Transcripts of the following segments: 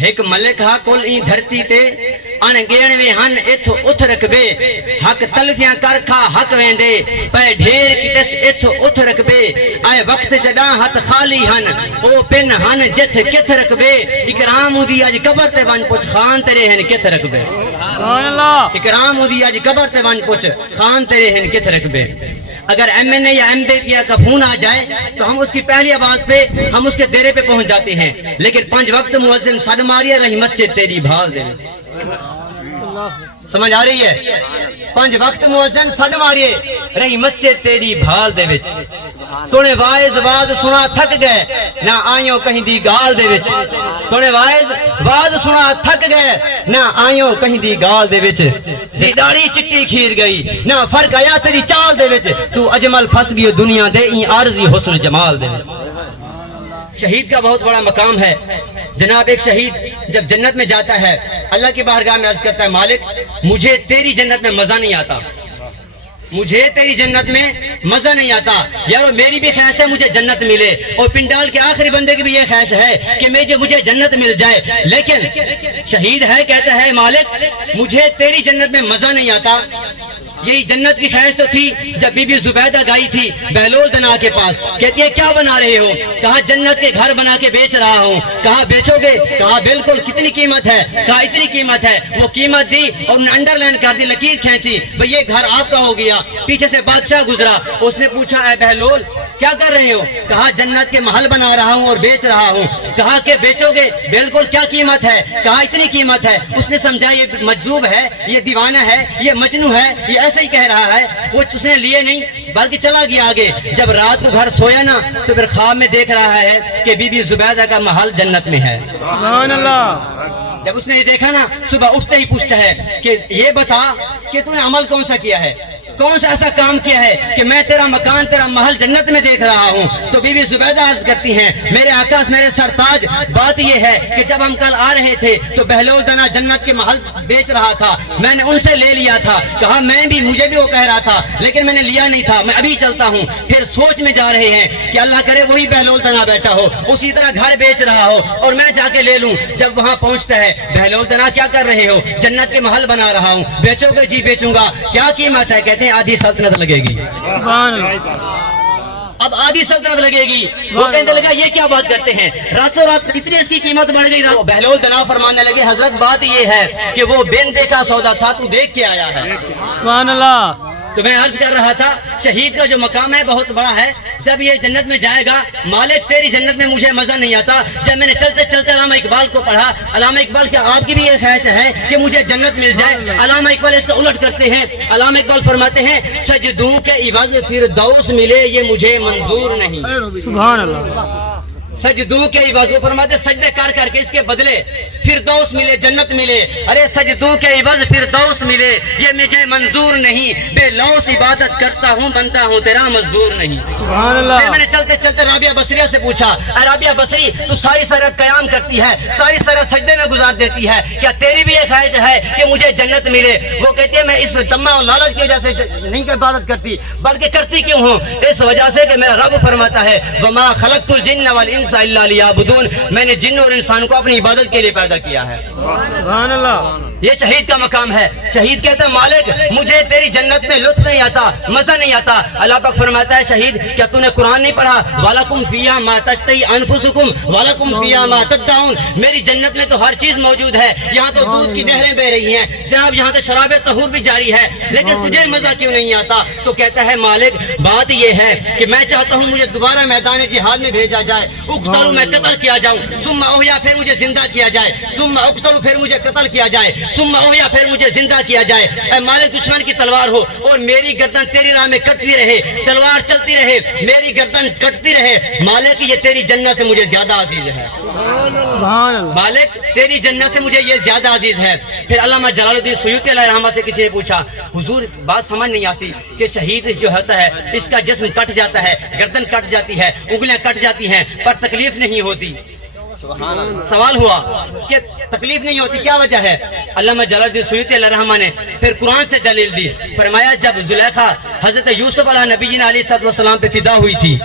ایک ملک ہا کل این دھرتی تے ان گیڑویں ہن اتھو اتھ رکبے حق تلفیاں کر کھا حق ویندے پے ڈھیر کی دس اتھو اتھ رکبے آئے وقت جڑا ہاتھ خالی ہن او پن ہن جتھ کتھ رکبے اکرام دی اج قبر تے ون پوچھ خان تیرے ہن کتھ رکبے سبحان اللہ اکرام دی اج قبر تے ون پوچھ خان تیرے ہن کتھ رکبے اگر ایم این اے یا ایم بی پی کا فون آ جائے تو ہم اس کی پہلی آواز پہ ہم اس کے دیرے پہ پہنچ جاتے ہیں لیکن 5 وقت مؤذن سڈ ماری رہی مسجد تیری بھال دے سمجھ آ رہی ہے 5 وقت مؤذن سڈ ماری رہی مسجد تیری بھال دے وچ تونے وائز واز سنا تھک گئے نہ آئیوں کہیں دی گال دے وچ تونے وائز واز سنا تھک گئے نہ آئیوں کہیں دی گال دے وچ دی داڑھی چٹی کھیر گئی نہ فرق آیا تیری چال دے وچ تو اجمل پھس گئی دنیا دے این عارضی حسن جمال دے وچ شہید کا بہت بڑا مقام ہے جناب ایک شہید جب جنت میں جاتا ہے اللہ کی بارگاہ میں عرض کرتا ہے مالک مجھے تیری جنت میں مزہ نہیں آتا مجھے تیری جنت میں مزہ نہیں آتا یارو میری بھی خواہش ہے مجھے جنت ملے اور پنڈال کے آخری بندے کی بھی یہ خواہش ہے کہ مجھے جنت مل جائے لیکن شہید ہے کہتا ہے مالک مجھے تیری جنت میں مزہ نہیں آتا یہی جنت کی خواہش تو تھی جب بی بی زبیدہ گئی تھی بہلول دنا کے پاس کہتی ہے کیا بنا رہے ہو کہا جنت کے گھر بنا کے بیچ رہا ہوں کہا بیچو گے کہا بالکل کتنی قیمت ہے کہا اتنی قیمت ہے وہ قیمت دی اور انڈر لائن کر دی لکیر کھینچی بھئی یہ گھر آپ کا ہو گیا پیچھے سے بادشاہ گزرا اس نے پوچھا اے بہلول کیا کر رہے ہو کہا جنت کے محل بنا رہا ہوں اور بیچ رہا ہوں کہا کہ بیچو گے بالکل کیا قیمت ہے کہا اتنی قیمت ہے اس نے سمجھا یہ مجذوب ہے یہ دیوانہ ہے یہ مجنوں ہے یہ ایسا ہی کہہ رہا ہے وہ اس نے لیے نہیں بلکہ چلا گیا آگے جب رات کو گھر سویا نا تو پھر خواب میں دیکھ رہا ہے کہ بی بی زبیدہ کا محل جنت میں ہے سبحان اللہ جب اس نے یہ دیکھا نا صبح اٹھتے ہی پوچھتا ہے کہ یہ بتا کہ تو نے عمل کون سا کیا ہے کون سا ایسا کام کیا ہے کہ میں تیرا مکان تیرا محل جنت میں دیکھ رہا ہوں تو بی بی زبیدہ عرض کرتی ہیں میرے آقا میرے سرتاج بات یہ ہے کہ جب ہم کل آ رہے تھے تو بہلول دنا جنت کے محل بیچ رہا تھا میں نے ان سے لے لیا تھا کہا مجھے بھی وہ کہہ رہا تھا لیکن میں نے لیا نہیں تھا میں ابھی چلتا ہوں پھر سوچ میں جا رہے ہیں کہ اللہ کرے وہی بہلول دنا بیٹھا ہو اسی طرح گھر بیچ رہا ہو اور میں جا کے لے لوں جب وہاں پہنچتا ہے بہلول دنا کیا کر رہے ہو جنت کے محل بنا رہا ہوں بیچو گے جی بیچوں گا کیا قیمت ہے کہتے ہیں آدھی سلطنت لگے گی سبحان اللہ اب آدھی سلطنت لگے گی وہ کہنے لگا یہ کیا بات کرتے ہیں راتوں رات اتنی اس کی قیمت بڑھ گئی بہلول دنا فرمانے لگے حضرت بات یہ ہے کہ وہ بن دیکھا سودا تھا تو دیکھ کے آیا ہے سبحان اللہ تو میں عرض کر رہا تھا شہید کا جو مقام ہے بہت بڑا ہے جب یہ جنت میں جائے گا مالک تیری جنت میں مجھے مزہ نہیں آتا جب میں نے چلتے چلتے علامہ اقبال کو پڑھا علامہ اقبال کیا آپ کی بھی یہ خواہش ہے کہ مجھے جنت مل جائے علامہ اقبال اس کا الٹ کرتے ہیں علامہ اقبال فرماتے ہیں سجدوں کے عوض فردوس ملے یہ مجھے منظور نہیں سبحان اللہ سجدوں کے عوض فرماتے سجدے کر کر کے اس کے بدلے فردوس ملے جنت ملے ارے سجدوں کے عوض فردوس ملے یہ مجھے منظور نہیں بے لوث عبادت کرتا ہوں بنتا ہوں تیرا مزدور نہیں سبحان اللہ پھر میں نے چلتے چلتے رابعہ بصریہ سے پوچھا اے رابعہ بصری تو ساری رات قیام کرتی ہے ساری رات سجدے میں گزار دیتی ہے کیا تیری بھی یہ خواہش ہے کہ مجھے جنت ملے وہ کہتی ہے میں اس تما اور لالچ کی وجہ سے نہیں عبادت کرتی بلکہ کرتی کیوں ہوں اس وجہ سے کہ میرا رب فرماتا ہے وما خلقت الجن والانس الا لیعبدون میں نے جن اور انسان کو اپنی عبادت کے لیے پیدا کیا ہے سبحان اللہ یہ شہید کا مقام ہے شہید کہتا ہے مالک مجھے تیری جنت میں لطف نہیں آتا مزہ نہیں آتا اللہ پاک فرماتا ہے شہید کیا تو نے قرآن نہیں پڑھا وَلَكُمْ فِيهَا مَا تَشْتَهِي أَنفُسُكُمْ وَلَكُمْ فِيهَا مَا تَدَّعُونَ میری جنت میں تو ہر چیز موجود ہے یہاں تو دودھ کی نہریں بہ رہی ہیں جناب یہاں تو شراب طہور بھی جاری ہے لیکن تجھے مزہ کیوں نہیں آتا تو کہتا ہے مالک بات یہ ہے کہ میں چاہتا ہوں مجھے دوبارہ میدان جہاد میں بھیجا جائے اقتلوا میں قتل کیا جاؤں ثم احیا پھر مجھے زندہ کیا جائے ثم اقتلوا پھر مجھے قتل کیا جائے ثم احیا پھر مجھے زندہ کیا جائے اے مالک دشمن کی تلوار ہو اور میری گردن تیری راہ میں کٹتی رہے تلوار چلتی رہے میری گردن کٹتی رہے مالک یہ تیری جنت سے مجھے زیادہ عزیز ہے مالک تیری جنت سے مجھے یہ زیادہ عزیز ہے پھر علامہ جلال الدین سیوطی علیہ رحمہ سے کسی نے پوچھا حضور بات سمجھ نہیں آتی کہ شہید جو ہوتا ہے اس کا جسم کٹ جاتا ہے گردن کٹ جاتی ہے انگلیاں کٹ جاتی ہیں پر تکلیف نہیں ہوتی سوال ہوا کہ تکلیف نہیں ہوتی کیا وجہ ہے علامہ جلال الدین سیوطی علیہ رحمہ نے پھر قرآن سے دلیل دی فرمایا جب زلیخا حضرت یوسف علیہ نبی جی علیہ السلام پہ فدا ہوئی تھی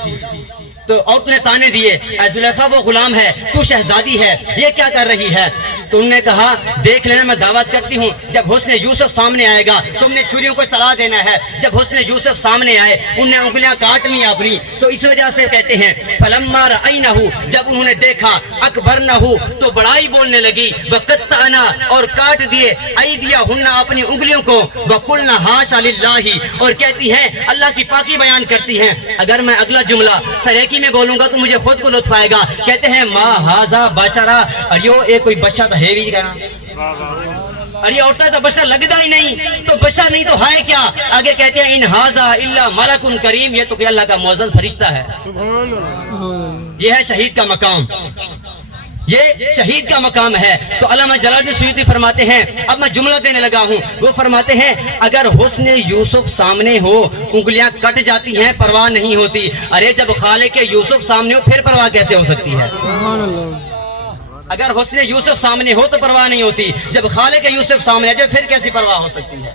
تو عورت نے تانے دیے، اے زلیخا وہ غلام ہے، تو شہزادی ہے، یہ کیا کر رہی ہے؟ تو انہوں نے کہا دیکھ لینا میں دعوت کرتی ہوں، جب حسن یوسف سامنے آئے گا تم نے چھریوں کو چلا دینا ہے۔ جب حسن یوسف سامنے آئے انہوں نے انگلیاں کاٹ لی اپنی، تو اس وجہ سے کہتے ہیں فلما رأینہ، جب انہوں نے دیکھا اکبرنہ، تو بڑائی بولنے لگی، وقطعنا، اور کاٹ دیے ایدیہن، اپنی انگلیوں کو، وقلنا حاشا للہ، اور کہتی ہیں اللہ کی پاکی بیان کرتی ہیں۔ اگر میں اگلا جملہ سریکی میں بولوں گا تو مجھے خود کو لطف آئے گا، کہتے ہیں ما ھذا بشرا، اور یہ کوئی بچہ تو ہے بھی کہنا، اور یہ عورتیں تو بشر لگتا ہی نہیں، تو بشر نہیں تو ہے کیا؟ آگے کہتے ہیں ان ھذا الا ملک کریم، یہ تو کہ اللہ کا معزز فرشتہ ہے۔ یہ ہے شہید کا مقام، یہ شہید کا مقام ہے۔ تو علامہ جلال الدین سیوطی فرماتے ہیں، اب میں جملہ دینے لگا ہوں، وہ فرماتے ہیں اگر حسن یوسف سامنے ہو انگلیاں کٹ جاتی ہیں، پرواہ نہیں ہوتی۔ ارے جب خالق یوسف سامنے ہو پھر پرواہ کیسے ہو سکتی ہے؟ اگر حسن یوسف سامنے ہو تو پرواہ نہیں ہوتی، جب خالق یوسف سامنے ہے جو پھر کیسی پرواہ ہو سکتی ہے؟